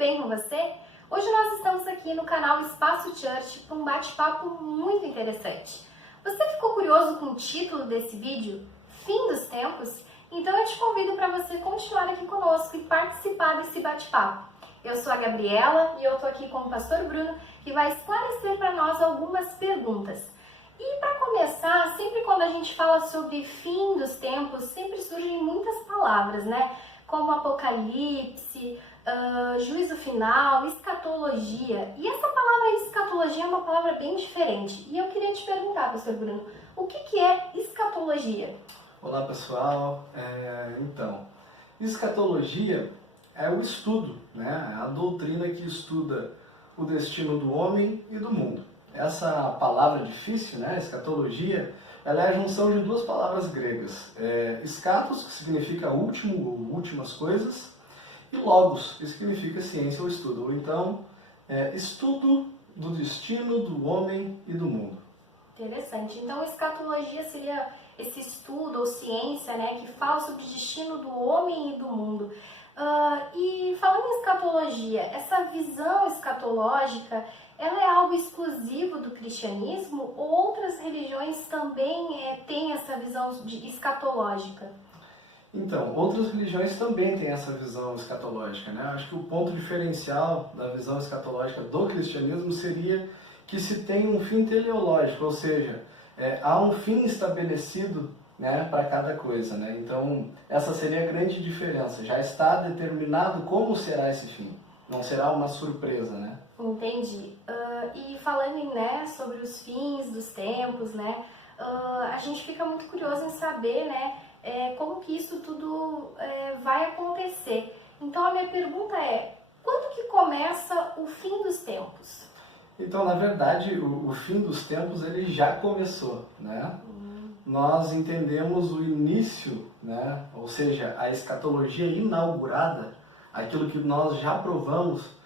bem com você? Hoje nós estamos aqui no canal Espaço Church para um bate-papo muito interessante. Você ficou curioso com o título desse vídeo? Fim dos tempos? Então eu te convido para você continuar aqui conosco e participar desse bate-papo. Eu sou a Gabriela e eu estou aqui com o pastor Bruno, que vai esclarecer para nós algumas perguntas. E para começar, sempre quando a gente fala sobre fim dos tempos, sempre surgem muitas palavras, né? Como apocalipse, juízo final, escatologia. E essa palavra escatologia é uma palavra bem diferente. E eu queria te perguntar, pastor Bruno, o que é escatologia? Olá pessoal, escatologia é o estudo, né? É a doutrina que estuda o destino do homem e do mundo. Essa palavra difícil, né? Escatologia, ela é a junção de duas palavras gregas. Escatos, que significa último ou últimas coisas, e logos, que significa ciência ou estudo. Ou então, estudo do destino do homem e do mundo. Interessante. Então, escatologia seria esse estudo ou ciência, né, que fala sobre o destino do homem e do mundo. E falando em escatologia, essa visão escatológica, ela é algo exclusivo do cristianismo ou outras religiões também têm essa visão escatológica? Então, outras religiões também têm essa visão escatológica, né? Acho que o ponto diferencial da visão escatológica do cristianismo seria que se tem um fim teleológico, ou seja, há um fim estabelecido, né, para cada coisa, né? Então, essa seria a grande diferença. Já está determinado como será esse fim. Não será uma surpresa, né? Entendi. E falando, né, sobre os fins dos tempos, né, a gente fica muito curioso em saber, né, como que isso tudo vai acontecer. Então, a minha pergunta é, quando que começa o fim dos tempos? Então, na verdade, o fim dos tempos ele já começou, né? Nós entendemos o início, né? Ou seja, a escatologia inaugurada, aquilo que nós já provamos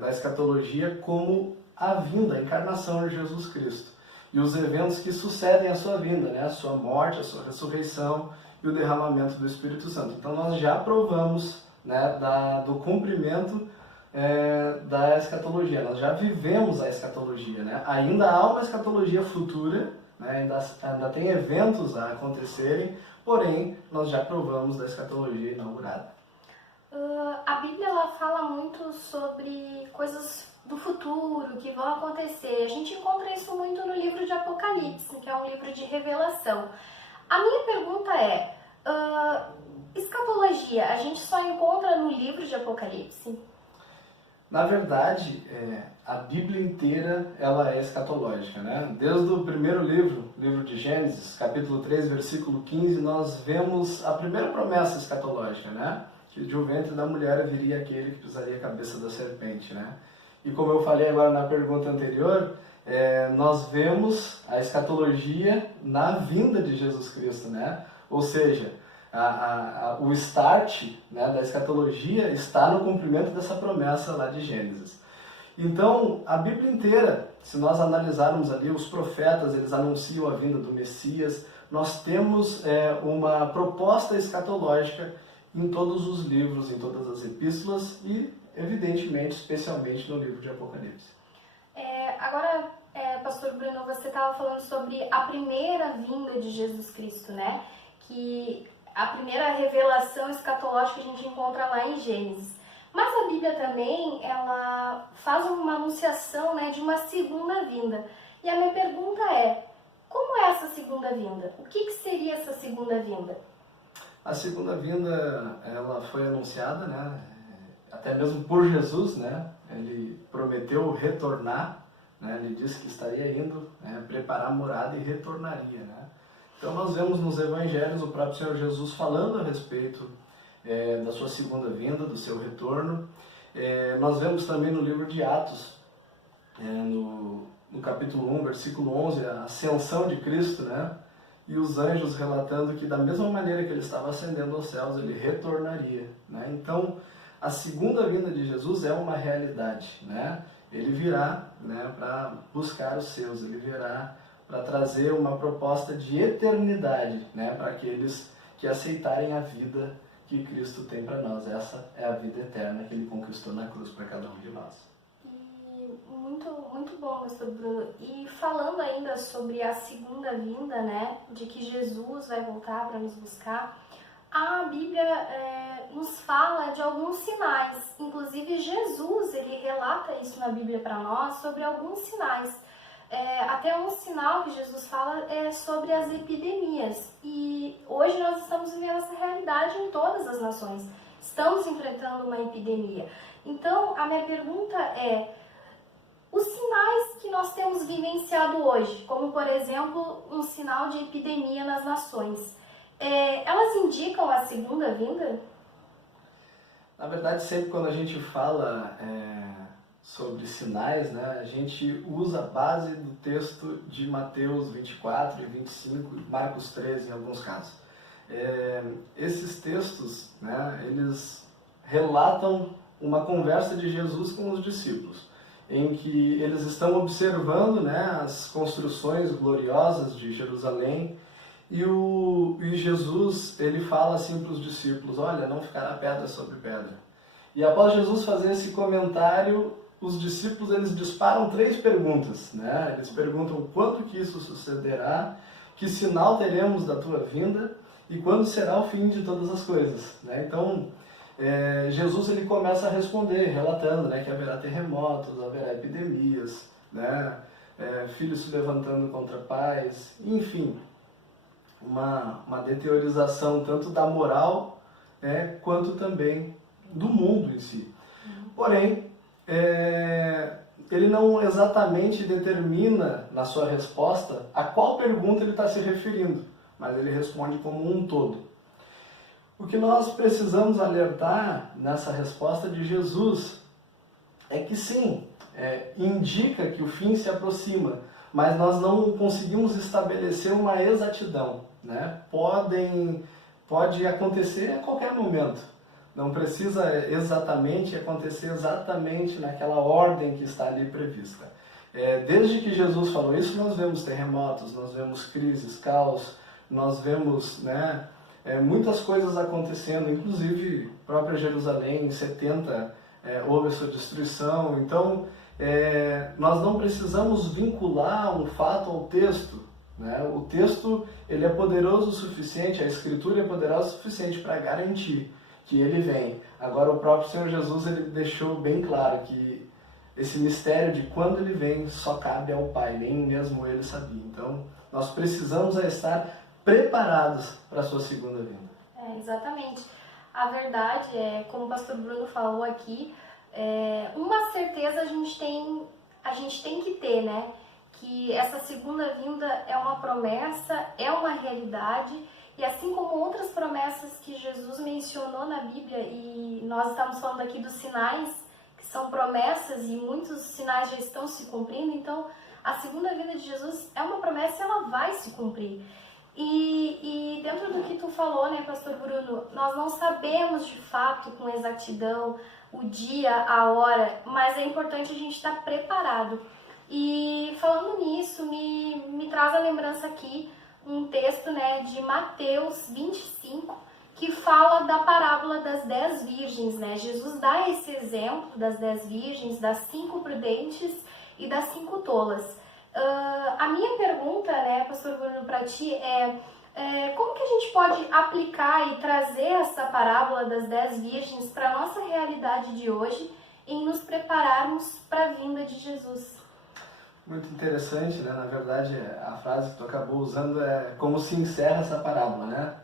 da escatologia como a vinda, a encarnação de Jesus Cristo. E os eventos que sucedem a sua vinda, né? A sua morte, a sua ressurreição e o derramamento do Espírito Santo. Então nós já provamos, né, do cumprimento da escatologia. Nós já vivemos a escatologia, né? Ainda há uma escatologia futura, né? Ainda tem eventos a acontecerem, porém nós já provamos da escatologia inaugurada. A Bíblia ela fala muito sobre coisas do futuro que vão acontecer. A gente encontra isso muito no livro de Apocalipse, que é um livro de revelação. A minha pergunta é, escatologia, a gente só encontra no livro de Apocalipse? Na verdade, a Bíblia inteira ela é escatológica, né? Desde o primeiro livro de Gênesis, capítulo 3, versículo 15, nós vemos a primeira promessa escatológica, né? Que de um ventre da mulher viria aquele que pisaria a cabeça da serpente, né? E como eu falei agora na pergunta anterior, nós vemos a escatologia na vinda de Jesus Cristo, né? Ou seja, o start, né, da escatologia está no cumprimento dessa promessa lá de Gênesis. Então, a Bíblia inteira, se nós analisarmos ali os profetas, eles anunciam a vinda do Messias, nós temos uma proposta escatológica em todos os livros, em todas as epístolas e, evidentemente, especialmente no livro de Apocalipse. Agora, pastor Bruno, você estava falando sobre a primeira vinda de Jesus Cristo, né? Que a primeira revelação escatológica a gente encontra lá em Gênesis. Mas a Bíblia também, ela faz uma anunciação, né, de uma segunda vinda. E a minha pergunta é, como é essa segunda vinda? O que seria essa segunda vinda? A segunda vinda, ela foi anunciada, né, até mesmo por Jesus, né? Ele prometeu retornar, né? Ele disse que estaria indo, né, preparar a morada e retornaria, né? Então nós vemos nos evangelhos o próprio Senhor Jesus falando a respeito da sua segunda vinda, do seu retorno. Nós vemos também no livro de Atos, no capítulo 1, versículo 11, a ascensão de Cristo, né? E os anjos relatando que da mesma maneira que ele estava ascendendo aos céus, ele retornaria, né? Então, a segunda vinda de Jesus é uma realidade, né? Ele virá, né, para buscar os seus, ele virá para trazer uma proposta de eternidade, né, para aqueles que aceitarem a vida que Cristo tem para nós. Essa é a vida eterna que Ele conquistou na cruz para cada um de nós. E muito, muito bom, pastor Bruno. E falando ainda sobre a segunda vinda, né, de que Jesus vai voltar para nos buscar, a Bíblia nos fala de alguns sinais. Inclusive Jesus, ele relata isso na Bíblia para nós, sobre alguns sinais. Até um sinal que Jesus fala é sobre as epidemias. E hoje nós estamos vivendo essa realidade em todas as nações. Estamos enfrentando uma epidemia. Então, a minha pergunta é, os sinais que nós temos vivenciado hoje, como por exemplo, um sinal de epidemia nas nações, elas indicam a segunda vinda? Na verdade, sempre quando a gente fala sobre sinais, né, a gente usa a base do texto de Mateus 24 e 25, Marcos 13 em alguns casos. Esses textos, né, eles relatam uma conversa de Jesus com os discípulos, em que eles estão observando, né, as construções gloriosas de Jerusalém, e Jesus, ele fala assim para os discípulos, olha, não ficará pedra sobre pedra. E após Jesus fazer esse comentário, os discípulos, eles disparam 3 perguntas, né? Eles perguntam quando que isso sucederá, que sinal teremos da tua vinda e quando será o fim de todas as coisas, né? Então, Jesus, ele começa a responder, relatando, né, que haverá terremotos, haverá epidemias, né? Filhos se levantando contra pais, enfim, uma deteriorização tanto da moral, quanto também do mundo em si. Porém, ele não exatamente determina na sua resposta a qual pergunta ele está se referindo, mas ele responde como um todo. O que nós precisamos alertar nessa resposta de Jesus é que sim, indica que o fim se aproxima, mas nós não conseguimos estabelecer uma exatidão, né? Pode acontecer a qualquer momento. Não precisa exatamente acontecer exatamente naquela ordem que está ali prevista. Desde que Jesus falou isso, nós vemos terremotos, nós vemos crises, caos, nós vemos, né, muitas coisas acontecendo, inclusive própria Jerusalém, em 70, houve a sua destruição. Então, nós não precisamos vincular um fato ao texto, né? O texto, ele é poderoso o suficiente, a Escritura é poderosa o suficiente para garantir que ele vem. Agora, o próprio Senhor Jesus, ele deixou bem claro que esse mistério de quando ele vem só cabe ao Pai, nem mesmo ele sabia. Então, nós precisamos estar preparados para a sua segunda vinda. Exatamente. A verdade é, como o pastor Bruno falou aqui, uma certeza a gente tem que ter, né? Que essa segunda vinda é uma promessa, é uma realidade, e assim como outras promessas que Jesus mencionou na Bíblia, e nós estamos falando aqui dos sinais, que são promessas, e muitos sinais já estão se cumprindo, então a segunda vinda de Jesus é uma promessa e ela vai se cumprir. E dentro do que tu falou, né, pastor Bruno, nós não sabemos de fato com exatidão o dia, a hora, mas é importante a gente estar preparado. E falando nisso, me traz a lembrança aqui um texto, né, de Mateus 25, que fala da parábola das 10 virgens, né? Jesus dá esse exemplo das 10 virgens, das 5 prudentes e das 5 tolas. A minha pergunta, né, pastor Bruno, para ti como que a gente pode aplicar e trazer essa parábola das 10 virgens para a nossa realidade de hoje em nos prepararmos para a vinda de Jesus? Muito interessante, né? Na verdade, a frase que tu acabou usando é como se encerra essa parábola, né?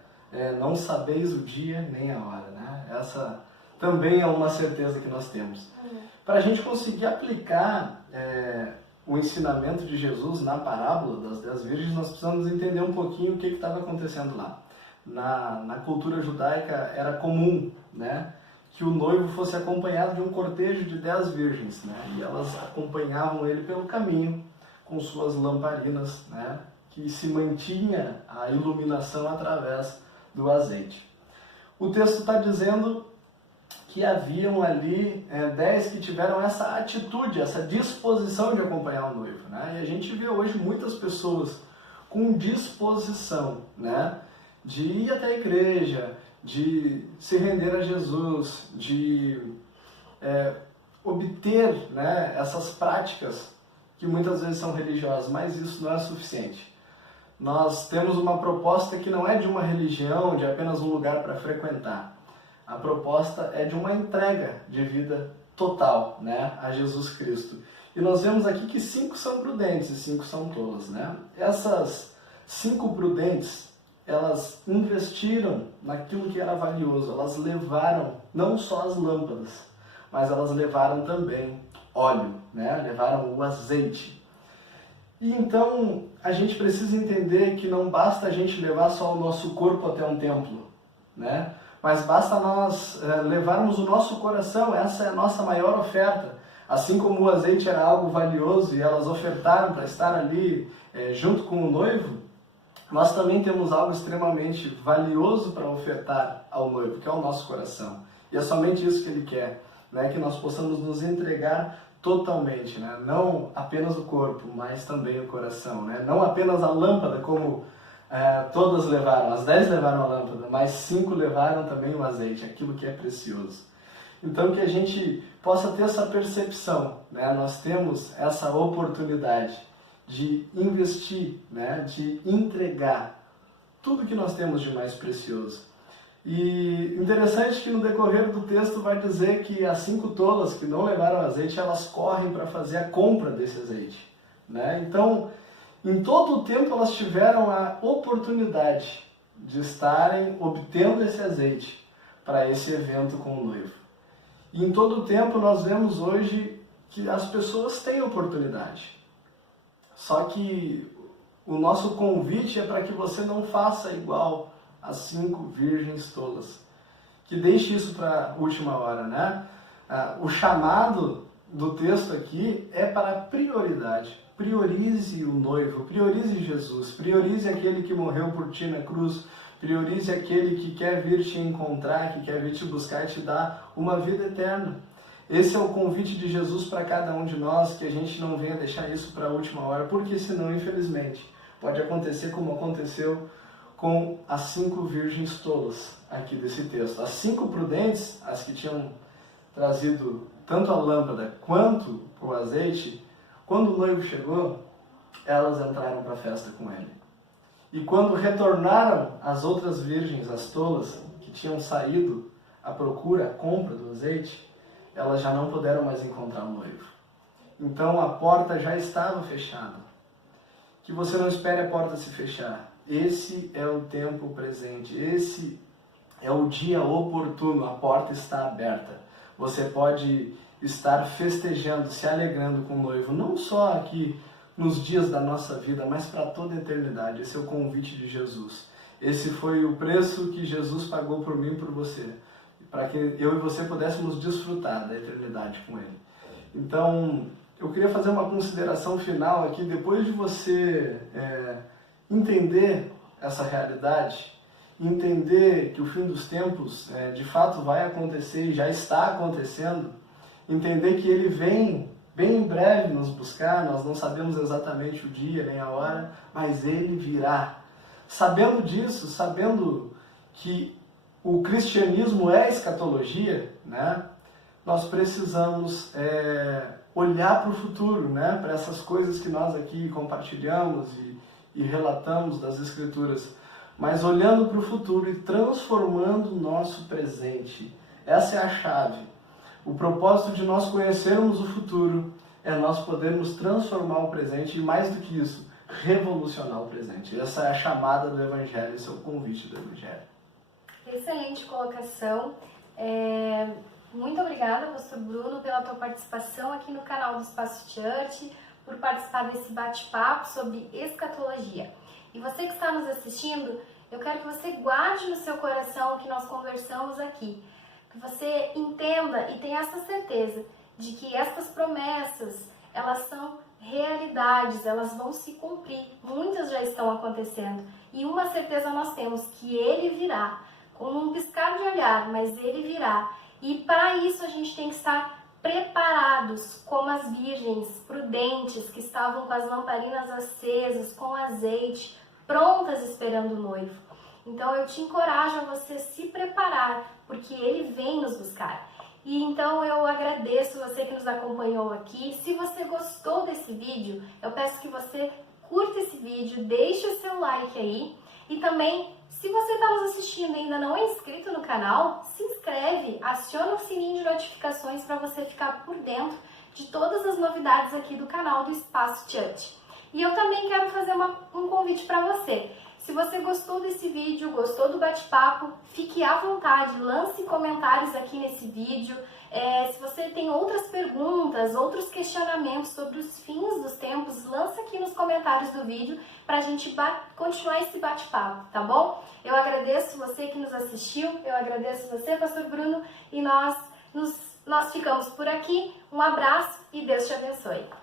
Não sabeis o dia nem a hora, né? Essa também é uma certeza que nós temos. Para a gente conseguir aplicar o ensinamento de Jesus na parábola das 10 virgens, nós precisamos entender um pouquinho o que estava acontecendo lá. Na cultura judaica era comum, né, que o noivo fosse acompanhado de um cortejo de 10 virgens, né, e elas acompanhavam ele pelo caminho com suas lamparinas, né, que se mantinha a iluminação através do azeite. O texto está dizendo que haviam ali 10 que tiveram essa atitude, essa disposição de acompanhar o noivo, né? E a gente vê hoje muitas pessoas com disposição, né, de ir até a igreja, de se render a Jesus, de obter, né, essas práticas que muitas vezes são religiosas, mas isso não é suficiente. Nós temos uma proposta que não é de uma religião, de apenas um lugar para frequentar. A proposta é de uma entrega de vida total, né, a Jesus Cristo. E nós vemos aqui que 5 são prudentes e 5 são tolas, né? Essas 5 prudentes, elas investiram naquilo que era valioso, elas levaram não só as lâmpadas, mas elas levaram também óleo, né? Levaram o azeite. E então a gente precisa entender que não basta a gente levar só o nosso corpo até um templo, né? Mas basta nós levarmos o nosso coração, essa é a nossa maior oferta. Assim como o azeite era algo valioso e elas ofertaram para estar ali junto com o noivo, nós também temos algo extremamente valioso para ofertar ao noivo, que é o nosso coração. E é somente isso que ele quer, né? Que nós possamos nos entregar totalmente, né? Não apenas o corpo, mas também o coração, né? Não apenas a lâmpada, como todas levaram, as 10 levaram a lâmpada, mas 5 levaram também o azeite, aquilo que é precioso. Então que a gente possa ter essa percepção, né? Nós temos essa oportunidade de investir, né? De entregar tudo que nós temos de mais precioso. E interessante que no decorrer do texto vai dizer que as 5 tolas que não levaram azeite, elas correm para fazer a compra desse azeite, né? Então, em todo o tempo elas tiveram a oportunidade de estarem obtendo esse azeite para esse evento com o noivo. E em todo o tempo nós vemos hoje que as pessoas têm oportunidade. Só que o nosso convite é para que você não faça igual as 5 virgens tolas. Que deixe isso para a última hora, né? O chamado do texto aqui é para prioridade. Priorize o noivo, priorize Jesus, priorize aquele que morreu por ti na cruz, priorize aquele que quer vir te encontrar, que quer vir te buscar e te dar uma vida eterna. Esse é o convite de Jesus para cada um de nós, que a gente não venha deixar isso para a última hora, porque senão, infelizmente, pode acontecer como aconteceu com as 5 virgens tolas aqui desse texto. As 5 prudentes, as que tinham trazido tanto a lâmpada quanto o azeite, quando o noivo chegou, elas entraram para a festa com ele. E quando retornaram as outras virgens, as tolas, que tinham saído à procura, à compra do azeite, elas já não puderam mais encontrar o noivo. Então a porta já estava fechada. Que você não espere a porta se fechar. Esse é o tempo presente, esse é o dia oportuno, a porta está aberta. Você pode estar festejando, se alegrando com o noivo, não só aqui nos dias da nossa vida, mas para toda a eternidade. Esse é o convite de Jesus. Esse foi o preço que Jesus pagou por mim e por você, para que eu e você pudéssemos desfrutar da eternidade com Ele. Então, eu queria fazer uma consideração final aqui, depois de você entender essa realidade, entender que o fim dos tempos de fato vai acontecer e já está acontecendo, entender que Ele vem bem em breve nos buscar, nós não sabemos exatamente o dia nem a hora, mas Ele virá. Sabendo disso, sabendo que o cristianismo é escatologia, né? Nós precisamos olhar para o futuro, né? Para essas coisas que nós aqui compartilhamos e relatamos das Escrituras, mas olhando para o futuro e transformando o nosso presente. Essa é a chave. O propósito de nós conhecermos o futuro é nós podermos transformar o presente e, mais do que isso, revolucionar o presente. Essa é a chamada do Evangelho, esse é o convite do Evangelho. Excelente colocação. Muito obrigada, pastor Bruno, pela tua participação aqui no canal do Espaço Church, por participar desse bate-papo sobre escatologia. E você que está nos assistindo, eu quero que você guarde no seu coração o que nós conversamos aqui. Que você entenda e tenha essa certeza de que estas promessas, elas são realidades, elas vão se cumprir. Muitas já estão acontecendo. E uma certeza nós temos, que Ele virá, com um piscar de olhar, mas Ele virá. E para isso a gente tem que estar preparados, como as virgens prudentes que estavam com as lamparinas acesas, com azeite, prontas esperando o noivo. Então eu te encorajo a você se preparar, porque Ele vem nos buscar. E então eu agradeço você que nos acompanhou aqui. Se você gostou desse vídeo, eu peço que você curta esse vídeo, deixe o seu like aí. E também, se você está nos assistindo e ainda não é inscrito no canal, se inscreve, aciona o sininho de notificações para você ficar por dentro de todas as novidades aqui do canal do Espaço Church. E eu também quero fazer um convite para você. Se você gostou desse vídeo, gostou do bate-papo, fique à vontade, lance comentários aqui nesse vídeo. Se você tem outras perguntas, outros questionamentos sobre os fins dos tempos, lança aqui nos comentários do vídeo para a gente continuar esse bate-papo, tá bom? Eu agradeço você que nos assistiu, eu agradeço você, Pastor Bruno, e nós ficamos por aqui. Um abraço e Deus te abençoe.